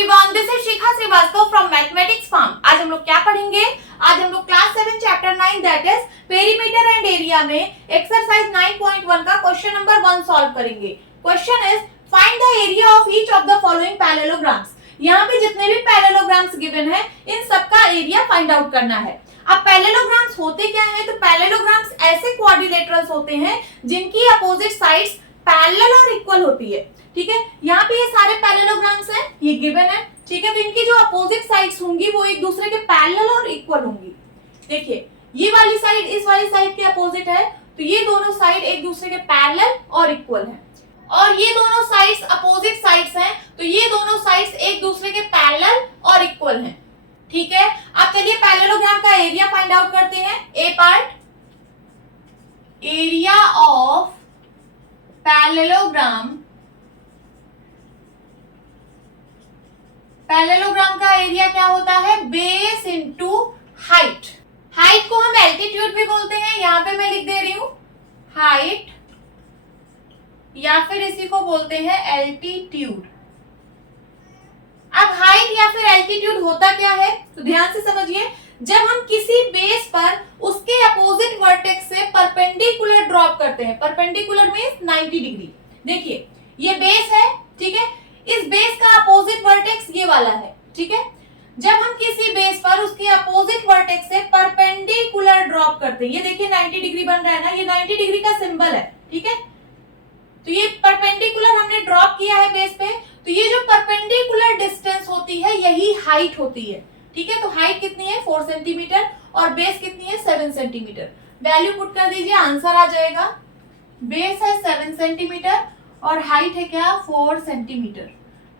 Everyone, this is Shikha Srivastava from Mathematics Farm. आज हम लोग क्या पढ़ेंगे? आज हम लोग class 7 chapter 9 that is perimeter and area में एक्सरसाइज 9.1 का क्वेश्चन नंबर 1 सॉल्व करेंगे। Question is find the area of each of the following parallelograms. यहाँ पे जितने भी पैरेललोग्राम्स गिवन है इन सबका एरिया फाइंड आउट करना है। अब पैरेललोग्राम्स होते क्या है? तो पैरेललोग्राम्स ऐसे क्वाड्रिलेटरल्स होते हैं जिनकी अपोजिट साइड्स पैरेलल और इक्वल होती है। ठीक है, यहाँ पे ये सारे पैरेललोग्राम्स हैं, ये गिवन है। ठीक है, तो इनकी जो अपोजिट साइड्स होंगी वो एक दूसरे के पैरेलल और इक्वल होंगी। देखिए, ये वाली साइड इस वाली साइड के अपोजिट है, तो ये दोनों साइड एक दूसरे के पैरेलल और इक्वल हैं। और ये दोनों साइड्स अपोजिट साइड्स हैं, तो ये दोनों साइड्स एक दूसरे के पैरेलल और इक्वल हैं। ठीक है, अब चलिए पैरेललोग्राम का एरिया फाइंड आउट करते हैं। A part, area of parallelogram. Parallelogram का एरिया क्या होता है? Base into height. हाइट को हम एल्टीट्यूड भी बोलते हैं, यहां पे मैं लिख दे रही हूं हाइट, या फिर इसी को बोलते हैं एल्टीट्यूड। अब हाइट या फिर एल्टीट्यूड होता क्या है? तो ध्यान से समझिए, जब हम किसी बेस पर उसके अपोजिट वर्टेक्स से परपेंडिकुलर ड्रॉप करते हैं, परपेंडिकुलर मींस 90 डिग्री। देखिए, ये बेस है, ठीक है, इस बेस का अपोजिट वर्टेक्स ये वाला है। ठीक है, जब हम किसी बेस पर उसके अपोजिट वर्टेक्स से परपेंडिकुलर ड्रॉप करते हैं, ये देखिए 90 डिग्री बन रहा है ना, ये 90 डिग्री का सिंबल है। ठीक है, तो ये परपेंडिकुलर हमने ड्रॉप किया है बेस पे, तो ये जो परपेंडिकुलर डिस्टेंस होती है यही हाइट होती है। ठीक है, तो हाइट कितनी है? 4 सेंटीमीटर और बेस कितनी है? 7 सेंटीमीटर। वैल्यू पुट कर दीजिए, आंसर आ जाएगा। बेस है 7 सेंटीमीटर और हाइट है क्या? 4 सेंटीमीटर।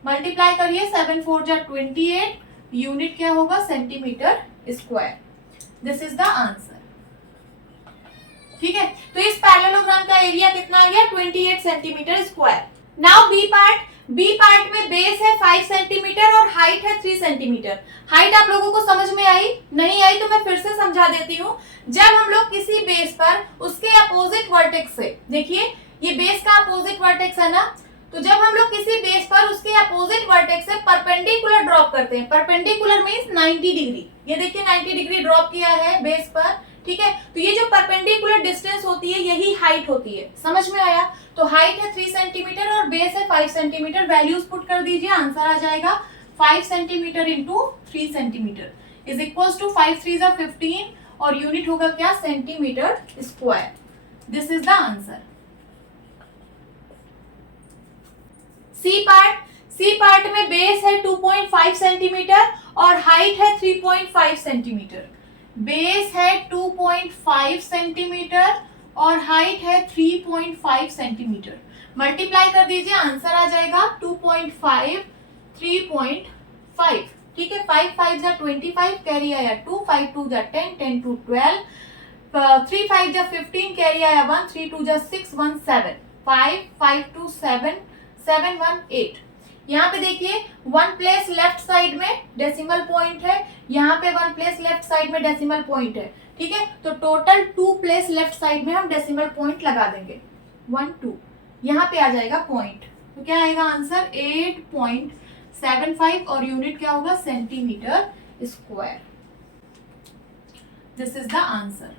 मल्टीप्लाई करिए, 7 4 जा 28, यूनिट क्या होगा? Centimetre square. This is the answer. ठीक है, तो इस पैरेललोग्राम का एरिया कितना आ गया? 28 centimetre square. Now B part. B part में बेस है 5 सेंटीमीटर और हाइट है 3 सेंटीमीटर। हाइट आप लोगों को समझ में आई? नहीं आई तो मैं फिर से समझा देती हूँ। जब हम लोग किसी बेस पर उसके अपोजिट वर्टेक्स से, देखिए ये बेस का अपोजिट वर्टेक्स है ना, तो जब हम लोग किसी बेस पर उसके अपोजिट वर्टेक्स से परपेंडिकुलर ड्रॉप करते हैं, परपेंडिकुलर मींस 90 डिग्री, ये देखिए 90 डिग्री ड्रॉप किया है बेस पर। ठीक है, तो ये जो परपेंडिकुलर डिस्टेंस होती है यही हाइट होती है। समझ में आया? तो हाइट है 3 सेंटीमीटर और बेस है 5 सेंटीमीटर। वैल्यूज पुट कर दीजिए, आंसर आ जाएगा 5 centimetre into 3 centimetre is equal to 5 3 जा 15 और यूनिट होगा क्या? Centimetre square. This is the answer. C part. C part में बेस है 2.5 सेंटीमीटर और हाइट है 3.5 सेंटीमीटर। बेस है 2.5 सेंटीमीटर और हाइट है 3.5 सेंटीमीटर। मल्टीप्लाई कर दीजिए, आंसर आ जाएगा 2.5 3.5। ठीक है, 5 5 जा 25, कैरी आया 2, 5 2 जा 10, 10 2 12, 3 5 जा 15, कैरी आया 1, 3 2 जा 6, 1 7, 5 5 2 7, 7 1 8। यहाँ पे देखिए 1 प्लेस लेफ्ट साइड में डेसिमल पॉइंट है, यहाँ पे 1 प्लेस लेफ्ट साइड में डेसिमल पॉइंट है। ठीक है, तो टोटल 2 प्लेस लेफ्ट साइड में हम डेसिमल पॉइंट लगा देंगे। 1 2 यहाँ पे आ जाएगा पॉइंट, तो क्या आएगा आंसर? 8.75 और यूनिट क्या होगा? Centimetre square. This is the answer.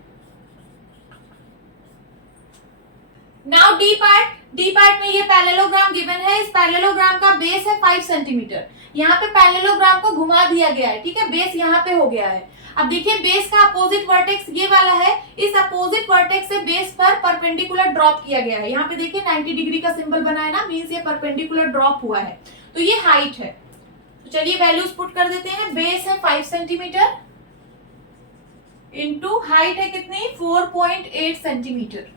Now D part. D part में ये पैरेललोग्राम गिवन है। इस पैरेललोग्राम का बेस है 5 सेंटीमीटर। यहाँ पे पैरेललोग्राम को घुमा दिया गया है। ठीक है, बेस यहाँ पे हो गया है। अब देखिए, बेस का अपोजिट वर्टेक्स ये वाला है, इस अपोजिट वर्टेक्स से बेस पर परपेंडिकुलर ड्रॉप किया गया है। यहाँ पे देखिए 90 डिग्री का सिंबल बना है ना, मींस ये परपेंडिकुलर ड्रॉप हुआ है, तो ये हाइट है। तो चलिए वैल्यूज पुट कर देते हैं। बेस है 5 सेंटीमीटर इंटू हाइट है कितनी? 4.8 सेंटीमीटर।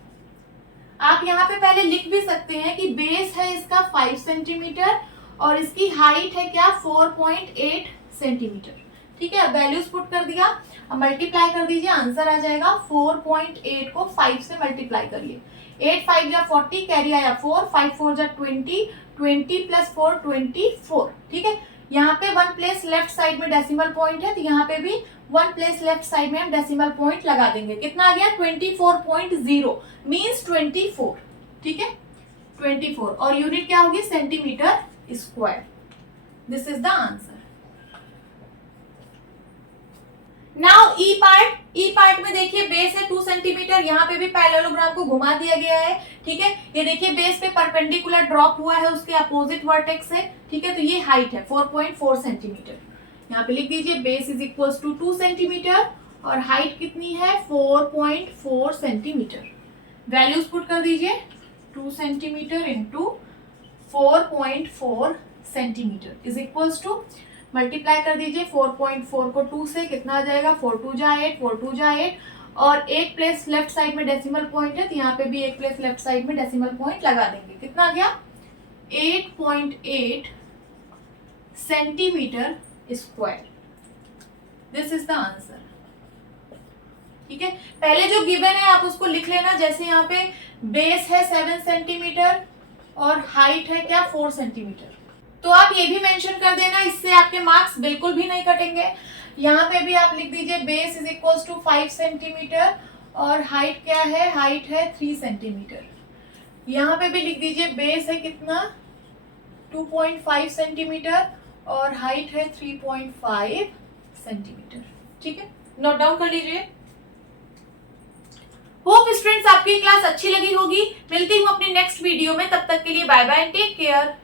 आप यहाँ पे पहले लिख भी सकते हैं कि बेस है इसका 5 सेंटीमीटर और इसकी हाइट है क्या? 4.8 सेंटीमीटर। ठीक है, वैल्यूज पुट कर दिया, अब मल्टीप्लाई कर दीजिए, आंसर आ जाएगा 4.8 को 5 से मल्टीप्लाई करिए। 8 5 जा 40, कैरी आया 4, 5 4 जा 20, 20 प्लस 4 24। ठीक है, यहाँ पे 1 प्लेस लेफ्ट साइड में डेसिमल पॉइंट है, तो यहाँ पे भी 1 प्लेस लेफ्ट साइड में हम डेसिमल पॉइंट लगा देंगे। कितना आ गया? 24.0 मींस 24। ठीक है, 24 और यूनिट क्या होगी? Centimetre square. This is the answer. Now E part में देखिए बेस है 2 सेंटीमीटर, यहाँ पे भी पैरेललोग्राम को घुमा दिया गया है, ठीक है। ये देखिए बेस पे परपेंडिकुलर ड्रॉप हुआ है उसके अपोजिट वर्टेक्स से, ठीक है। तो ये हाइट है 4.4 सेंटीमीटर। यहाँ पे लिख दीजिए base is equal to 2 centimetre और हाइट कितनी है 4.4 सेंटीमीटर। वैल्यूज पुट कर दीजिए 2 centimetre into 4.4 centimetre is equal to, multiply कर दीजिए 4.4 को 2 से, कितना आ जाएगा 4 2 जा 8, 4 2 जा 8 और एक प्लेस लेफ्ट साइड में डेसिमल पॉइंट है तो यहाँ पे भी एक प्लेस लेफ्ट साइड में डेसिमल पॉइंट लगा देंगे। कितना आ गया 8.8 centimetre square. This is the answer, ठीक है। पहले जो गिवन है आप उसको लिख लेना, जैसे यहाँ पे बेस है 7 सेंटीमीटर और हाइट है क्या 4 सेंटीमीटर, तो आप ये भी मेंशन कर देना, इससे आपके मार्क्स बिल्कुल भी नहीं कटेंगे। यहाँ पे भी आप लिख दीजिए base is equal to 5 centimetre और हाइट क्या है, हाइट है 3 सेंटीमीटर। यहाँ पे भी लिख दीजिए बेस है कितना 2.5 सेंटीमीटर और हाइट है 3.5 सेंटीमीटर, ठीक है। नोट डाउन कर लीजिए। होप स्टूडेंट्स आपकी क्लास अच्छी लगी होगी। मिलती हूँ अपनी नेक्स्ट वीडियो में, तब तक के लिए bye bye and take care.